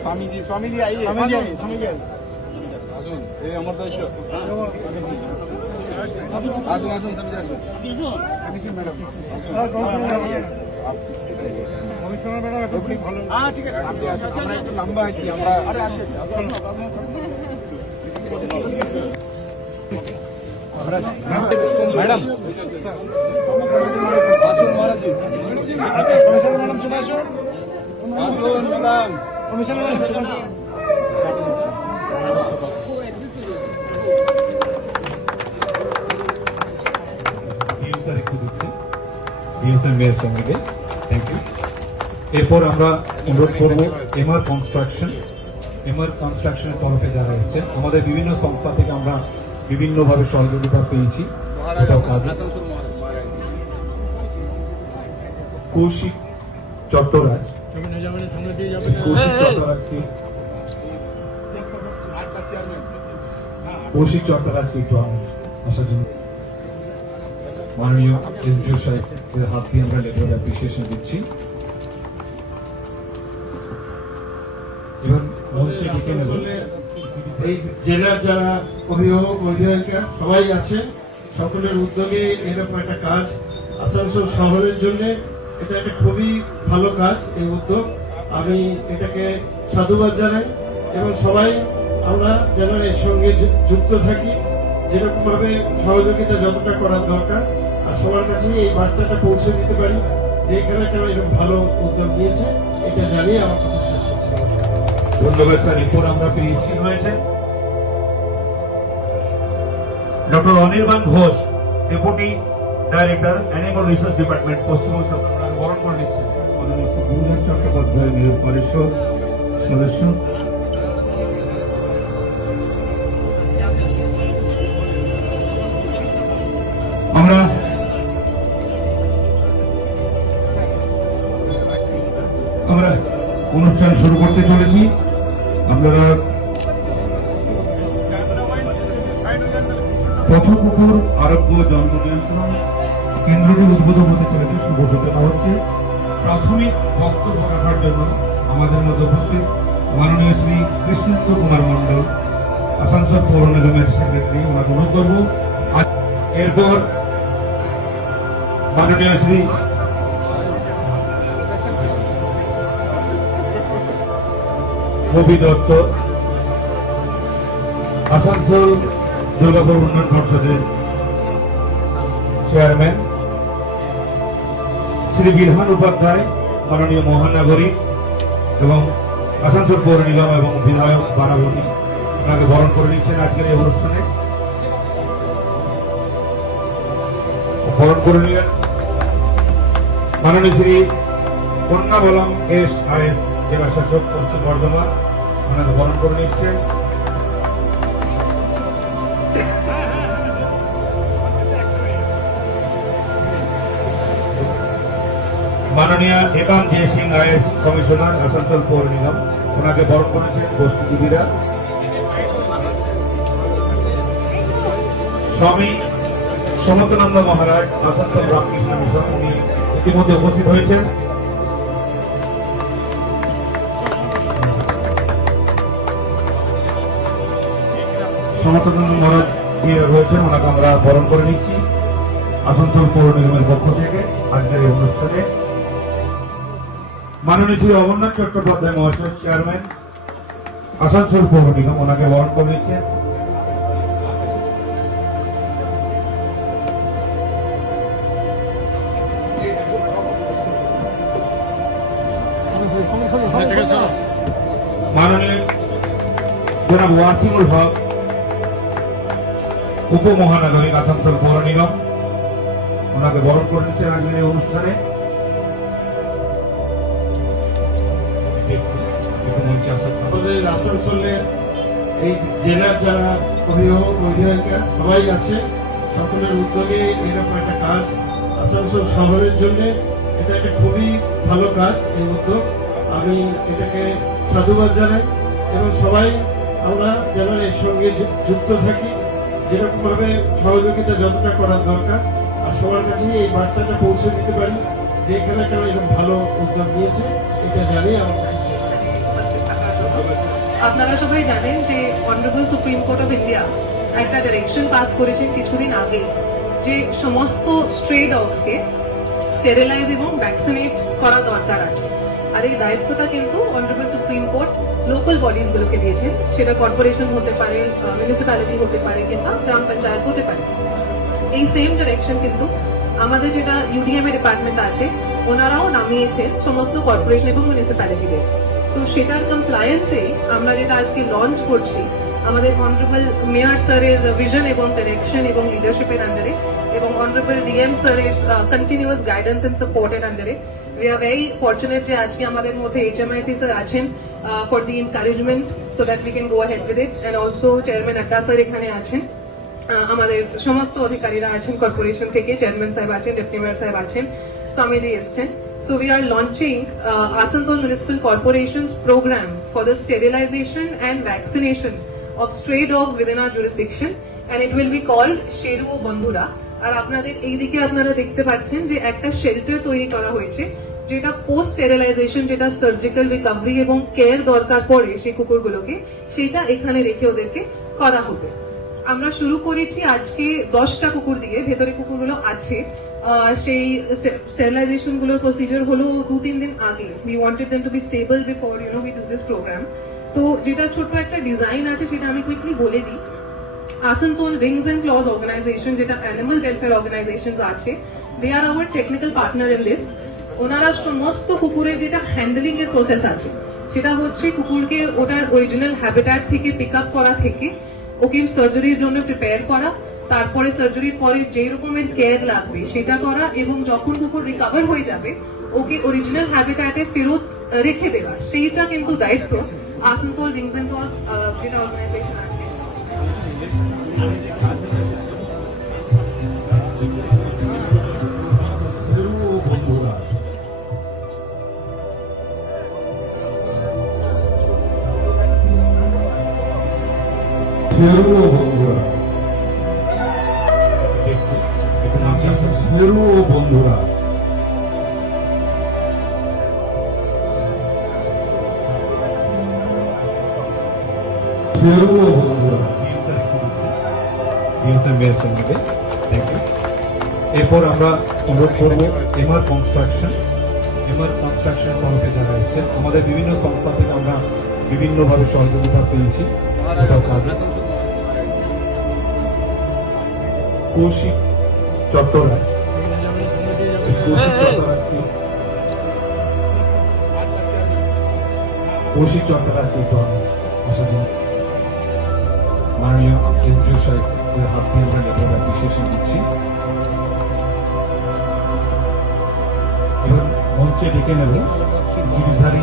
स्वामी जी आइए स्वामी जी আসুন এই আমার তো এসো আসুন আসুন তুমি আসুন ম্যাডাম কমিশনার ম্যাডাম একটু ভালো হ্যাঁ ঠিক আছে আমরা একটু লম্বা আছি আমরা আরে আসুন ম্যাডাম আসুন মহারাজি কমিশনার ম্যাডাম চলে আসুন আসুন ম্যাডাম কমিশনার ম্যাডাম চলে আসুন এরপর আমরা অনুরোধ করবো এমআর কনস্ট্রাকশনের তরফে যারা এসছেন আমাদের বিভিন্ন সংস্থা থেকে আমরা বিভিন্নভাবে সহযোগিতা পেয়েছি। কৌশিক চট্টরাজ চট্টরাজকে একটু আসার জন্য মাননীয় এসডিও সাহেবের হাত দিয়ে আমরা লেটার অফ অ্যাপ্রিসিয়েশন দিচ্ছি। এবার মঞ্চে ডেকে নেব এই জেলার যারা অভিভাবক অভিভাবিকা সবাই আছে, সকলের উদ্যোগে এরকম একটা কাজ আসানসোল শহরের জন্য এটা একটা খুবই ভালো কাজ। এই উদ্যোগ আমি এটাকে সাধুবাদ জানাই এবং সবাই আমরা যেন এর সঙ্গে যুক্ত থাকি, যেরকম ভাবে সহযোগিতা যতটা করার দরকার আর সবার কাছে এই বার্তাটা পৌঁছে দিতে পারি যে এখানে কেন এরকম ভালো উদ্যোগ নিয়েছে, এটা জানিয়ে আমার কথা শেষ করছি। ধন্যবাদ স্যার। এরপর আমরা পেয়েছি হয়েছে doctor Anirban Ghosh, deputy director animal research department, Paschimbanga. বরণ করে নিচ্ছেন গুরুদাস চট্টোপাধ্যায় নিয়োগ পরিষদ সদস্য। আমরা অনুষ্ঠান শুরু করতে চলেছি। আপনারা পথপুকুর আরোগ্য জন্ম নিয়ন্ত্রণ কেন্দ্রটি উদ্বোধন হতে চলেছে, শুভ সূচনা হচ্ছে। প্রাথমিক বক্তব্য রাখার জন্য আমাদের মধ্যে উপস্থিত মাননীয় শ্রী কৃষ্ণেন্দ্র কুমার মন্ডল, আসানসোল পৌর নিগমের সেক্রেটারি, আমরা অনুরোধ করব। এরপর মাননীয় শ্রী রবি দত্ত, আসানসোল দুর্গাপুর উন্নয়ন পর্ষদের চেয়ারম্যান, শ্রী বিধান উপাধ্যায়, মাননীয় মহানগরী এবং আসানসোল পৌর নিগম এবং বিধায়ক বারাবতী, ওনাকে বরণ করে নিচ্ছেন আজকের এই অনুষ্ঠানে। বরণ করে নিলেন মাননীয় শ্রী কন্যাবলম SIS জেলা শাসক পশ্চিম বর্ধমান, ওনাকে বরণ করে নিচ্ছেন। মাননীয় Ekam J Singh IS commissioner, Asansol পৌর নিগম, ওনাকে বরণ করেছেন গোষ্ঠীজীবীরা। স্বামী সমতানন্দ মহারাজ, আসানসোল রামকৃষ্ণ মিশন, উনি ইতিমধ্যে উপস্থিত হয়েছেন। সমতানন্দ মহারাজ দিয়ে রয়েছেন, ওনাকে আমরা বরণ করে নিচ্ছি আসানসোল পৌর নিগমের পক্ষ থেকে আজকের এই অনুষ্ঠানে। মাননীয় শ্রী অমরনাথ চট্টোপাধ্যায় মহাশয়, চেয়ারম্যান, আসানসোল পৌর নিগম, ওনাকে বরণ করে নিচ্ছেন। মাননীয় জনাব ওয়াসিমুল হক, উপমহানগরী, আসানসোল পৌর নিগম, ওনাকে বরণ করে নিচ্ছেন আজকের এই অনুষ্ঠানে। আমাদের আসানসোলের এই জেলার যারা অভিভাবক অভিভাবিকা সবাই আছে, সকলের উদ্যোগে এরকম একটা কাজ আসানসোল শহরের জন্য এটা একটা খুবই ভালো কাজ। এই উদ্যোগ আমি এটাকে সাধুবাদ জানাই এবং সবাই আমরা যেন এর সঙ্গে যুক্ত থাকি, যেরকম ভাবে সহযোগিতা যতটা করার দরকার আর সবার কাছে এই বার্তাটা পৌঁছে দিতে পারি যে এখানে কেন এরকম ভালো উদ্যোগ নিয়েছে এটা জানিয়ে আমার আপনারা সবাই জানেন যে honourable supreme court of India একটা ডাইরেকশন পাস করেছেন কিছুদিন আগে যে সমস্ত স্ট্রে ডগসকে স্টেরিলাইজ এবং ভ্যাকসিনেট করা দরকার আছে। আর এই দায়িত্বটা কিন্তু honourable supreme court local bodies গুলোকে দিয়েছেন, সেটা কর্পোরেশন হতে পারে, মিউনিসিপ্যালিটি হতে পারে কিংবা গ্রাম পঞ্চায়েত হতে পারে। এই সেম ডাইরেকশন কিন্তু আমাদের যেটা ইউডিএম এর ডিপার্টমেন্ট আছে ওনারাও নামিয়েছেন সমস্ত কর্পোরেশন এবং মিউনিসিপ্যালিটিদের। তো সেটার কমপ্লায়েন্সে আমরা যেটা আজকে লঞ্চ করছি আমাদের অনারেবল মেয়র স্যারের ভিশন এবং ডাইরেকশন এবং লিডারশিপের আন্ডারে এবং অনারেবল ডিএম স্যারের কন্টিনিউয়াস গাইডেন্স এন্ড সাপোর্টের আন্ডারে উই আর ভেরি ফর্চুনেট যে আজকে আমাদের মধ্যে HMIC স্যার আছেন for the encouragement so that we can go ahead with it, and also chairman আড্ডা স্যার এখানে আছেন, আমাদের সমস্ত অধিকারীরা আছেন কর্পোরেশন থেকে, চেয়ারম্যান সাহেব আছেন, ডেপুটি মেয়র সাহেব আছেন, স্বামীজি এসছেন। So we are launching Asansol Municipal Corporation's program for the sterilization and vaccination of stray dogs within our jurisdiction, and it will be called Sheru Bandhura. আর আপনাদের এইদিকে আপনারা দেখতে পাচ্ছেন যে একটা শেল্টার তৈরি করা হয়েছে যেটা পোস্ট স্টেরিলাইজেশন, যেটা সার্জিক্যাল রিকভারি এবং কেয়ার দরকার পড়ে সেই কুকুরগুলোকে, সেটা এখানে রেখে ওদেরকে করা হবে। আমরা শুরু করেছি আজকে 10টা কুকুর দিয়ে, ভেতরে কুকুরগুলো আছে। সেই স্টেরিলাইজেশন গুলোর প্রসিজার হলো 2-3 দিন আগে। We wanted them to be stable before we do this programme. তো যেটা ছোট্ট একটা ডিজাইন আছে সেটা আমি কুইকলি বলে দিই। Asansol wings and claws organisation, যেটা অ্যানিমাল ওয়েলফেয়ার অর্গানাইজেশন আছে, they are our technical partner in this. ওনারা সমস্ত কুকুরের যেটা হ্যান্ডলিং এর প্রসেস আছে সেটা হচ্ছে কুকুরকে ওটার অরিজিনাল হ্যাবিটাট থেকে পিক আপ করা থেকে ওকে সার্জারির জন্য প্রিপেয়ার করা, তারপরে সার্জারির পরে যে রকমের কেয়ার লাগবে সেটা করা, এবং যখন কুকুর রিকভার হয়ে যাবে ওকে অরিজিনাল হ্যাবিটাটে ফেরত রেখে দেওয়া, সেইটা কিন্তু দায়িত্ব আসানসোল উইংস এন্ড ক্লজ যেটা অর্গানাইজেশন আছে। বন্ধুরা, এরপর আমরা অনুরোধ করবো এমআর কনস্ট্রাকশন তরফে যারা এসছেন, আমাদের বিভিন্ন সংস্থা থেকে আমরা বিভিন্নভাবে সহযোগিতা পেয়েছি। কৌশিক চট্টরায়, কৌশিক চট্টরাজকে মাননীয় এসডিও সাহেবের হাত দিয়ে আমরা অ্যাপ্রিসিয়েশন দিচ্ছি। এবার মঞ্চে ডেকে নেব গিরিধারী